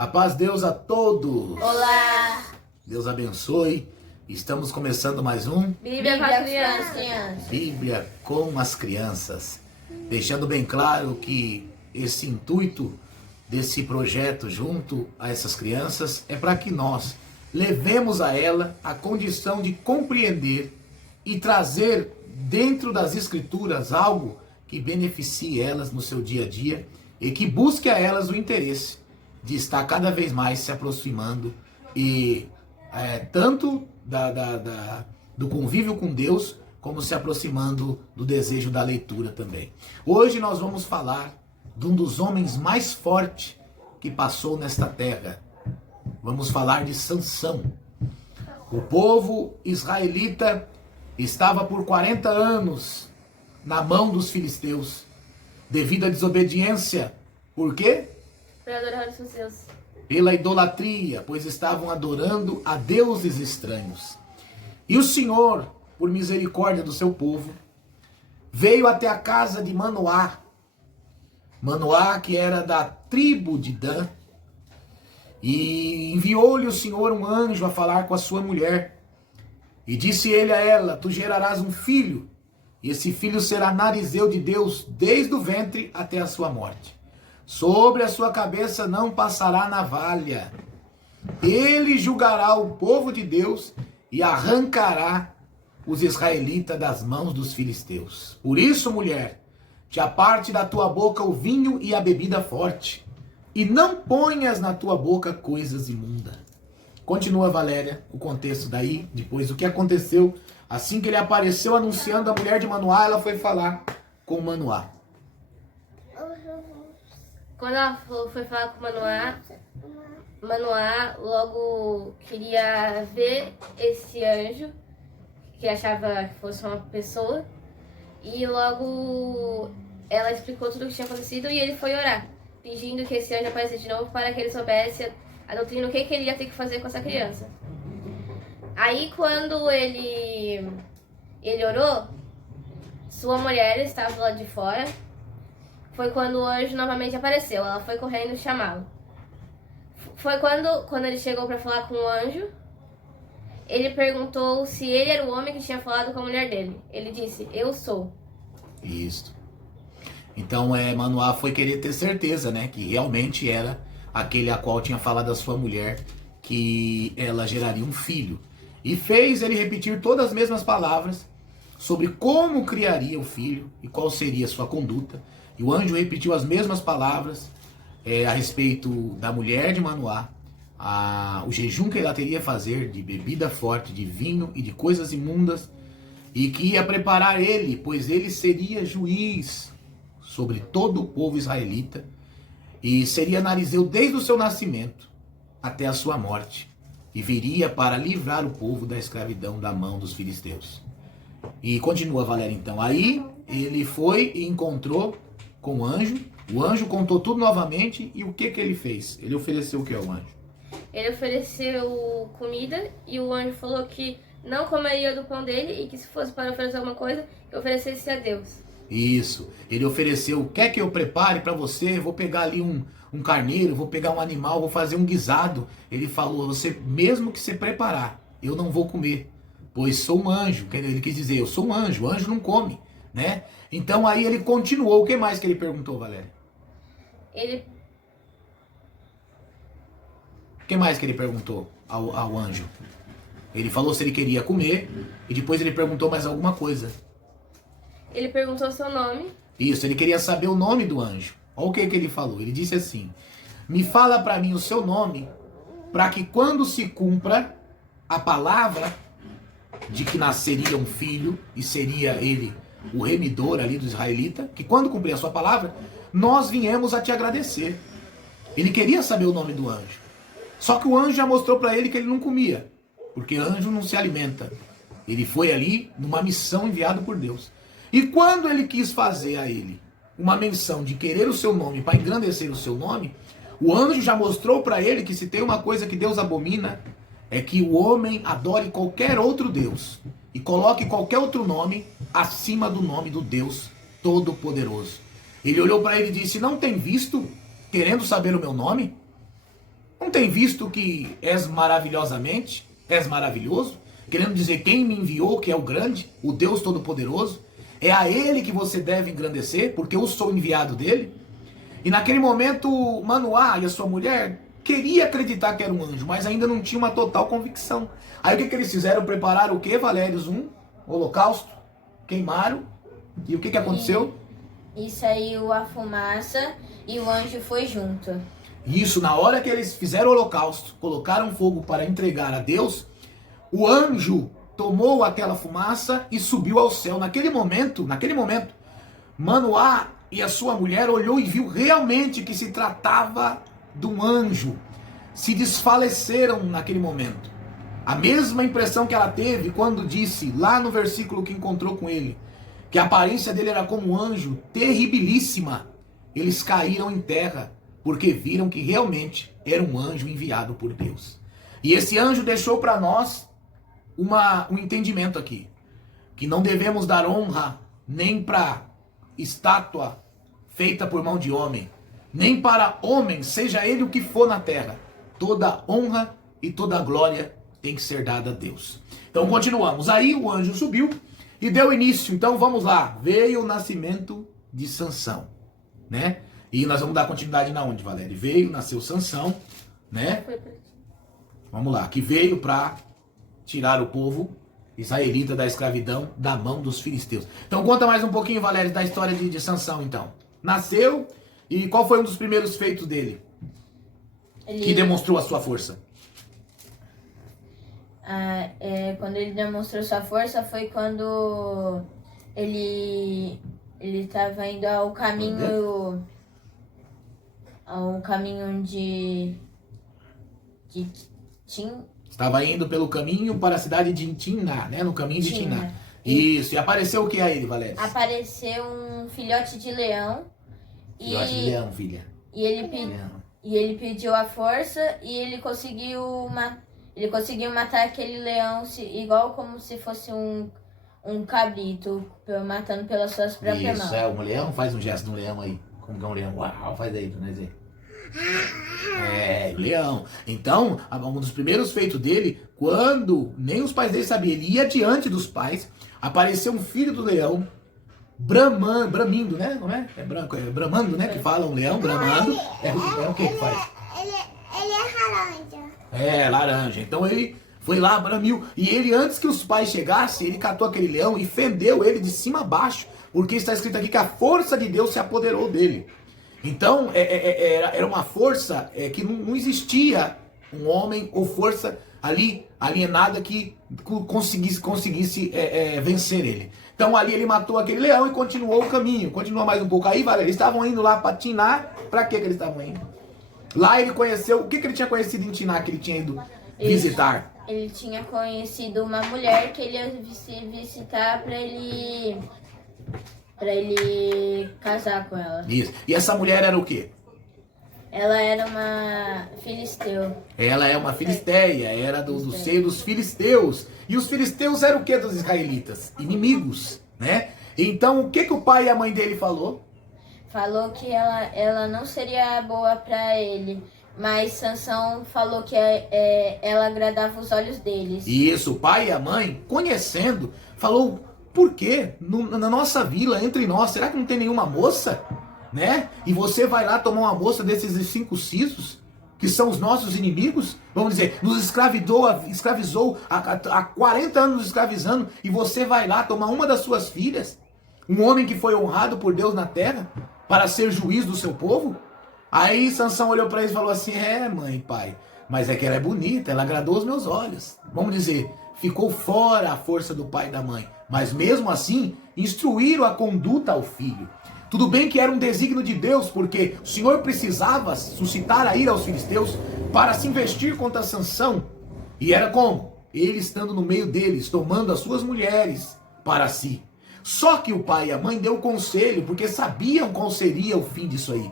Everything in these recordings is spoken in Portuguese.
A paz de Deus a todos. Olá! Deus abençoe. Estamos começando mais um Bíblia com as crianças. Bíblia com as crianças. Deixando bem claro que esse intuito desse projeto junto a essas crianças é para que nós levemos a ela a condição de compreender e trazer dentro das escrituras algo que beneficie elas no seu dia a dia e que busque a elas o interesse de estar cada vez mais se aproximando e tanto do convívio com Deus, como se aproximando do desejo da leitura também. Hoje nós vamos falar de um dos homens mais fortes que passou nesta terra. Vamos falar de Sansão. O povo israelita estava por 40 anos na mão dos filisteus, devido à desobediência. Por quê? Para adorar os seus deuses. Pela idolatria, pois estavam adorando a deuses estranhos. E o Senhor, por misericórdia do seu povo, veio até a casa de Manoá. Manoá, que era da tribo de Dan, e enviou-lhe o Senhor um anjo a falar com a sua mulher. E disse ele a ela: tu gerarás um filho, e esse filho será narizeu de Deus desde o ventre até a sua morte. Sobre a sua cabeça não passará navalha. Ele julgará o povo de Deus e arrancará os israelitas das mãos dos filisteus. Por isso, mulher, te aparte da tua boca o vinho e a bebida forte, e não ponhas na tua boca coisas imundas. Continua, Valéria, o contexto daí, depois o que aconteceu. Assim que ele apareceu anunciando a mulher de Manoá, ela foi falar com Manoá. Quando ela foi falar com Manoá logo queria ver esse anjo, que achava que fosse uma pessoa, e logo ela explicou tudo o que tinha acontecido e ele foi orar, pedindo que esse anjo aparecesse de novo para que ele soubesse a doutrina, o que ele ia ter que fazer com essa criança. Aí quando ele orou, sua mulher estava lá de fora. Foi quando o anjo novamente apareceu. Ela foi correndo chamá-lo. Foi quando ele chegou para falar com o anjo, ele perguntou se ele era o homem que tinha falado com a mulher dele. Ele disse: eu sou. Isso. Então Manoá foi querer ter certeza, né, que realmente era aquele a qual tinha falado a sua mulher, que ela geraria um filho. E fez ele repetir todas as mesmas palavras sobre como criaria o filho e qual seria a sua conduta. E o anjo repetiu as mesmas palavras a respeito da mulher de Manoá, o jejum que ela teria a fazer de bebida forte, de vinho e de coisas imundas, e que ia preparar ele, pois ele seria juiz sobre todo o povo israelita, e seria narizeu desde o seu nascimento até a sua morte, e viria para livrar o povo da escravidão da mão dos filisteus. E continua, Valéria, então. Aí ele foi e encontrou com o anjo contou tudo novamente, e o que ele fez? Ele ofereceu o que ao anjo? Ele ofereceu comida e o anjo falou que não comeria do pão dele e que se fosse para oferecer alguma coisa, que oferecesse a Deus. Isso, ele ofereceu: quer que eu prepare para você? Vou pegar ali um carneiro, vou pegar um animal, vou fazer um guisado. Ele falou: você, mesmo que você preparar, eu não vou comer, pois sou um anjo. Ele quis dizer, eu sou um anjo, o anjo não come, né? Então aí ele continuou. O que mais que ele perguntou, Valéria? O que mais que ele perguntou ao anjo? Ele falou se ele queria comer, e depois ele perguntou mais alguma coisa. Ele perguntou seu nome. Isso, ele queria saber o nome do anjo. Olha o que ele falou. Ele disse assim: me fala para mim o seu nome, para que quando se cumpra a palavra de que nasceria um filho e seria ele o remidor ali do israelita, que quando cumprir a sua palavra, nós viemos a te agradecer. Ele queria saber o nome do anjo. Só que o anjo já mostrou para ele que ele não comia, porque anjo não se alimenta. Ele foi ali numa missão enviada por Deus. E quando ele quis fazer a ele uma menção de querer o seu nome, para engrandecer o seu nome, o anjo já mostrou para ele que se tem uma coisa que Deus abomina, é que o homem adore qualquer outro Deus e coloque qualquer outro nome acima do nome do Deus Todo-Poderoso. Ele olhou para ele e disse: não tem visto, querendo saber o meu nome? Não tem visto que és maravilhosamente, és maravilhoso? Querendo dizer, quem me enviou, que é o grande, o Deus Todo-Poderoso, é a Ele que você deve engrandecer, porque eu sou enviado dele. E naquele momento, Manoá e a sua mulher queria acreditar que era um anjo, mas ainda não tinha uma total convicção. Aí o que eles fizeram? Prepararam o que, Valérios? Um holocausto, queimaram, e o que aconteceu? E saiu a fumaça e o anjo foi junto. Isso, na hora que eles fizeram o holocausto, colocaram fogo para entregar a Deus, o anjo tomou aquela fumaça e subiu ao céu. Naquele momento, Manoá e a sua mulher olhou e viu realmente que se tratava de um anjo. Se desfaleceram naquele momento. A mesma impressão que ela teve quando disse, lá no versículo que encontrou com ele, que a aparência dele era como um anjo, terribilíssima. Eles caíram em terra, porque viram que realmente era um anjo enviado por Deus. E esse anjo deixou para nós um entendimento aqui, que não devemos dar honra nem para estátua feita por mão de homem, nem para homem, seja ele o que for na terra. Toda honra e toda glória tem que ser dada a Deus. Então continuamos. Aí o anjo subiu e deu início. Então vamos lá. Veio o nascimento de Sansão, né? E nós vamos dar continuidade na onde, Valéria? Veio, nasceu Sansão, né? Vamos lá. Que veio para tirar o povo israelita da escravidão da mão dos filisteus. Então conta mais um pouquinho, Valéria, da história de Sansão, então. Nasceu e qual foi um dos primeiros feitos dele? Que demonstrou a sua força? Quando ele demonstrou sua força foi quando ele estava indo ao caminho de Tim. Estava indo pelo caminho para a cidade de Timná, né? No caminho de Timná. Isso. E apareceu o que a ele, Valéria? Apareceu um filhote de leão. Filhote de leão, filha. E ele pediu a força e ele conseguiu matar aquele leão igual como se fosse um cabrito, matando pelas suas próprias mãos. Isso, um leão faz um gesto de um leão aí. Como que é um leão? Uau, faz aí pra nós ver. Leão. Então, um dos primeiros feitos dele, quando nem os pais dele sabiam, ele ia diante dos pais, apareceu um filho do leão, bramindo, né? Não é? Bramando, né? Que fala um leão, bramando. É o que faz? Ele é laranja. Laranja. Então ele foi lá, bramiu. E ele, antes que os pais chegassem, ele catou aquele leão e fendeu ele de cima a baixo. Porque está escrito aqui que a força de Deus se apoderou dele. Então, era uma força que não existia um homem ou força ali alienada que conseguisse vencer ele. Então, ali ele matou aquele leão e continuou o caminho. Continua mais um pouco aí, Valéria. Eles estavam indo lá para Timná. Para que eles estavam indo? Lá ele conheceu... O que ele tinha conhecido em Timná que ele tinha ido visitar? Ele tinha conhecido uma mulher que ele ia visitar para ele casar com ela. Isso. E essa mulher era o quê? Ela era uma filisteu. Ela é uma filisteia, era do seio dos filisteus. E os filisteus eram o quê dos israelitas? Inimigos, né? Então o que o pai e a mãe dele falou? Falou que ela não seria boa para ele. Mas Sansão falou que ela agradava os olhos deles. Isso, o pai e a mãe, conhecendo, falou... Por quê? Na nossa vila, entre nós, será que não tem nenhuma moça? Né? E você vai lá tomar uma moça desses 5 sisos, que são os nossos inimigos? Vamos dizer, nos escravizou há 40 anos nos escravizando, e você vai lá tomar uma das suas filhas? Um homem que foi honrado por Deus na terra, para ser juiz do seu povo? Aí Sansão olhou para eles e falou assim, mãe, pai, mas é que ela é bonita, ela agradou os meus olhos. Vamos dizer, ficou fora a força do pai e da mãe. Mas mesmo assim, instruíram a conduta ao filho. Tudo bem que era um desígnio de Deus, porque o Senhor precisava suscitar a ira aos filisteus para se investir contra Sansão. E era como? Ele estando no meio deles, tomando as suas mulheres para si. Só que o pai e a mãe deu conselho, porque sabiam qual seria o fim disso aí.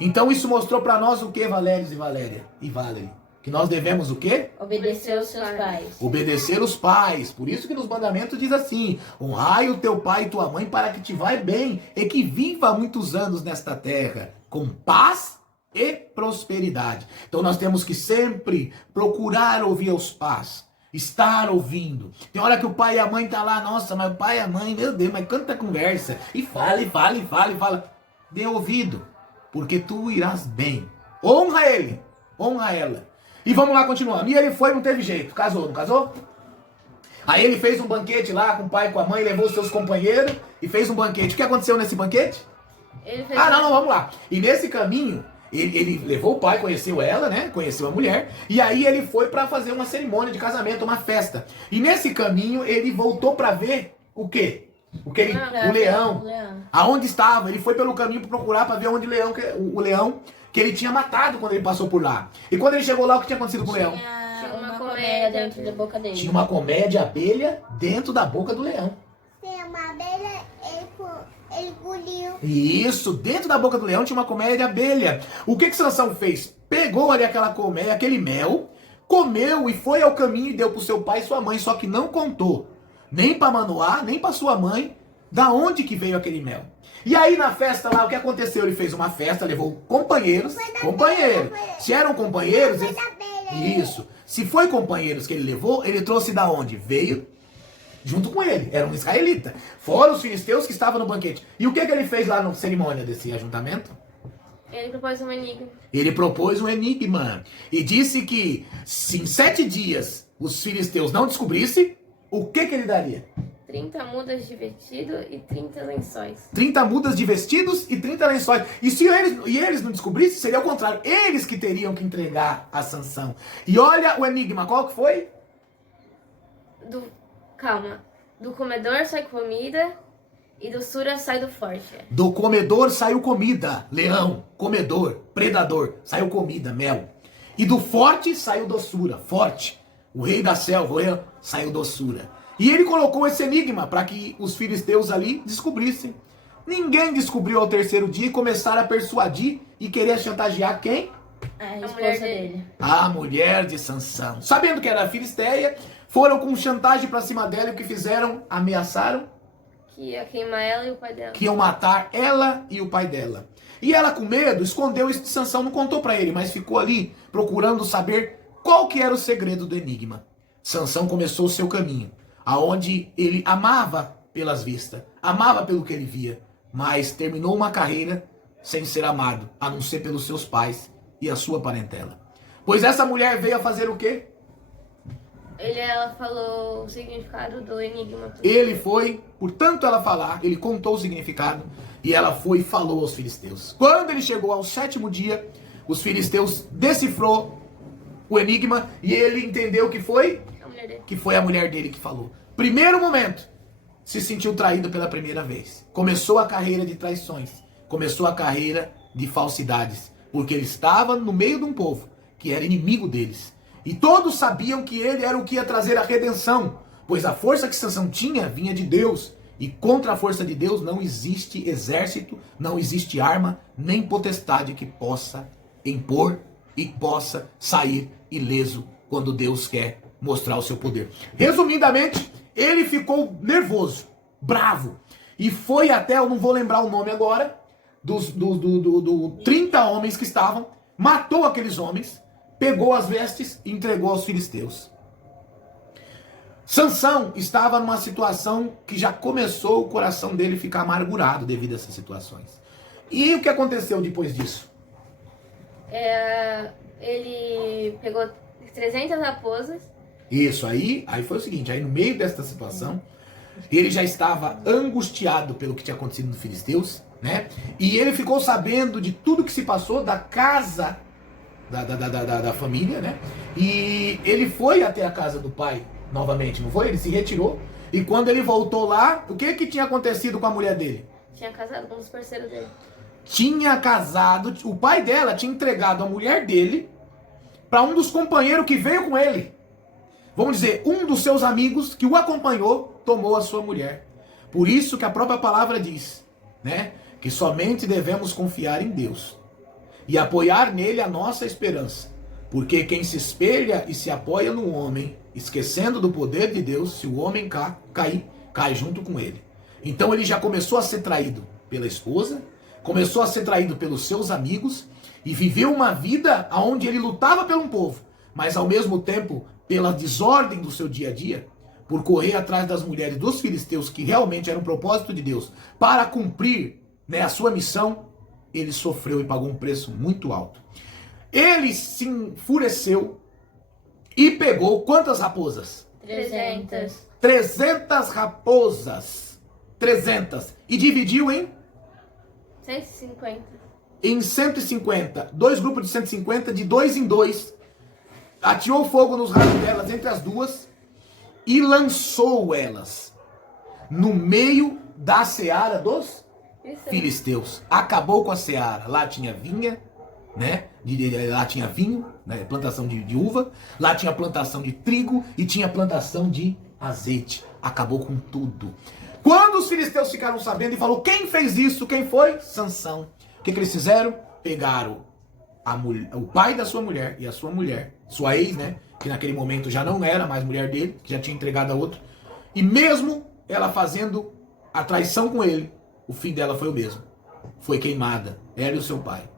Então isso mostrou para nós o que, Valérios e Valéria? E Valerie? Que nós devemos o quê? Obedecer os seus pais. Obedecer os pais. Por isso que nos mandamentos diz assim, honrai o teu pai e tua mãe para que te vai bem e que viva muitos anos nesta terra, com paz e prosperidade. Então nós temos que sempre procurar ouvir os pais, estar ouvindo. Tem hora que o pai e a mãe tá lá, nossa, mas o pai e a mãe, meu Deus, mas canta conversa. E fala. Dê ouvido, porque tu irás bem. Honra ele, honra ela. E vamos lá continuar. E ele foi, não teve jeito. Casou, não casou? Aí ele fez um banquete lá com o pai e com a mãe, levou os seus companheiros e fez um banquete. O que aconteceu nesse banquete? Não, vamos lá. E nesse caminho, ele levou o pai, conheceu ela, né? Conheceu a mulher. E aí ele foi para fazer uma cerimônia de casamento, uma festa. E nesse caminho, ele voltou para ver o quê? O leão. Aonde estava? Ele foi pelo caminho para procurar para ver onde o leão que ele tinha matado quando ele passou por lá. E quando ele chegou lá, o que tinha acontecido com o leão? Tinha uma colmeia dentro da boca dele. Tinha uma colmeia de abelha dentro da boca do leão. Tem uma abelha, ele engoliu. Isso, dentro da boca do leão tinha uma colmeia de abelha. O que Sansão fez? Pegou ali aquela colmeia, aquele mel, comeu e foi ao caminho e deu pro seu pai e sua mãe, só que não contou. Nem para Manoá, nem para sua mãe, da onde que veio aquele mel. E aí na festa lá, o que aconteceu? Ele fez uma festa, levou companheiros. Se eram companheiros... Isso. Se foi companheiros que ele levou, ele trouxe da onde? Veio junto com ele. Era um israelita. Fora os filisteus que estavam no banquete. E o que ele fez lá na cerimônia desse ajuntamento? Ele propôs um enigma. Ele propôs um enigma. E disse que se em 7 dias os filisteus não descobrissem, o que ele daria? 30 mudas de vestido e 30 lençóis. 30 mudas de vestidos e 30 lençóis. E se eles não descobrissem, seria o contrário. Eles que teriam que entregar a Sansão. E olha o enigma, qual que foi? Do comedor sai comida e do sura sai do forte. Do comedor saiu comida, leão, comedor, predador, saiu comida, mel. E do forte saiu doçura, forte. O rei da selva, o rei, saiu doçura. E ele colocou esse enigma para que os filisteus ali descobrissem. Ninguém descobriu ao 3º dia e começaram a persuadir e querer chantagear quem? A esposa dele. A mulher de Sansão. Sabendo que era filisteia, foram com chantagem para cima dela e o que fizeram? Ameaçaram? Que ia queimar ela e o pai dela. Que iam matar ela e o pai dela. E ela com medo escondeu isso de Sansão, não contou para ele, mas ficou ali procurando saber qual que era o segredo do enigma. Sansão começou o seu caminho, aonde ele amava pelas vistas, amava pelo que ele via, mas terminou uma carreira sem ser amado, a não ser pelos seus pais e a sua parentela. Pois essa mulher veio a fazer o quê? Ela falou o significado do enigma. Ele foi, portanto ela falar, ele contou o significado e ela foi e falou aos filisteus. Quando ele chegou ao 7º dia, os filisteus decifrou o enigma e ele entendeu que foi a mulher dele que falou. Primeiro momento, se sentiu traído pela primeira vez. Começou a carreira de traições, começou a carreira de falsidades, porque ele estava no meio de um povo que era inimigo deles. E todos sabiam que ele era o que ia trazer a redenção, pois a força que Sansão tinha vinha de Deus. E contra a força de Deus não existe exército, não existe arma, nem potestade que possa impor e possa sair ileso quando Deus quer mostrar o seu poder. Resumidamente, ele ficou nervoso, bravo, e foi até, eu não vou lembrar o nome agora, dos 30 homens que estavam, matou aqueles homens, pegou as vestes e entregou aos filisteus. Sansão estava numa situação que já começou o coração dele ficar amargurado devido a essas situações. E o que aconteceu depois disso? Ele pegou 300 raposas. Isso, aí foi o seguinte, aí no meio desta situação, ele já estava angustiado pelo que tinha acontecido nos filisteus, né? E ele ficou sabendo de tudo que se passou da casa da família, né? E ele foi até a casa do pai novamente, não foi? Ele se retirou. E quando ele voltou lá, o que tinha acontecido com a mulher dele? Tinha casado com os parceiros dele. Tinha casado, o pai dela tinha entregado a mulher dele para um dos companheiros que veio com ele. Vamos dizer, um dos seus amigos que o acompanhou tomou a sua mulher. Por isso que a própria palavra diz, né? Que somente devemos confiar em Deus e apoiar nele a nossa esperança. Porque quem se espelha e se apoia no homem, esquecendo do poder de Deus, se o homem cair, cai junto com ele. Então ele já começou a ser traído pela esposa, começou a ser traído pelos seus amigos, e viveu uma vida onde ele lutava pelo um povo, mas ao mesmo tempo, pela desordem do seu dia a dia, por correr atrás das mulheres dos filisteus, que realmente era um propósito de Deus, para cumprir, né, a sua missão, ele sofreu e pagou um preço muito alto. Ele se enfureceu e pegou quantas raposas? 300. 300 raposas. 300. E dividiu 150. em 150. Dois grupos de 150, de dois em dois. Atirou fogo nos raios delas entre as duas e lançou elas no meio da seara dos filisteus. Acabou com a seara. Lá tinha vinha, né? Lá tinha vinho, né? Plantação de uva. Lá tinha plantação de trigo e tinha plantação de azeite. Acabou com tudo. Quando os filisteus ficaram sabendo e falou, quem fez isso? Quem foi? Sansão. O que eles fizeram? Pegaram o pai da sua mulher e a sua mulher, sua ex, né? Que naquele momento já não era mais mulher dele, que já tinha entregado a outro. E mesmo ela fazendo a traição com ele, o fim dela foi o mesmo. Foi queimada. Ela e o seu pai.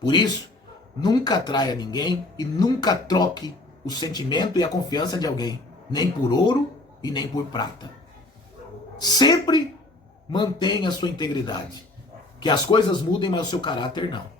Por isso, nunca traia ninguém e nunca troque o sentimento e a confiança de alguém. Nem por ouro e nem por prata. Sempre mantenha a sua integridade. Que as coisas mudem, mas o seu caráter não.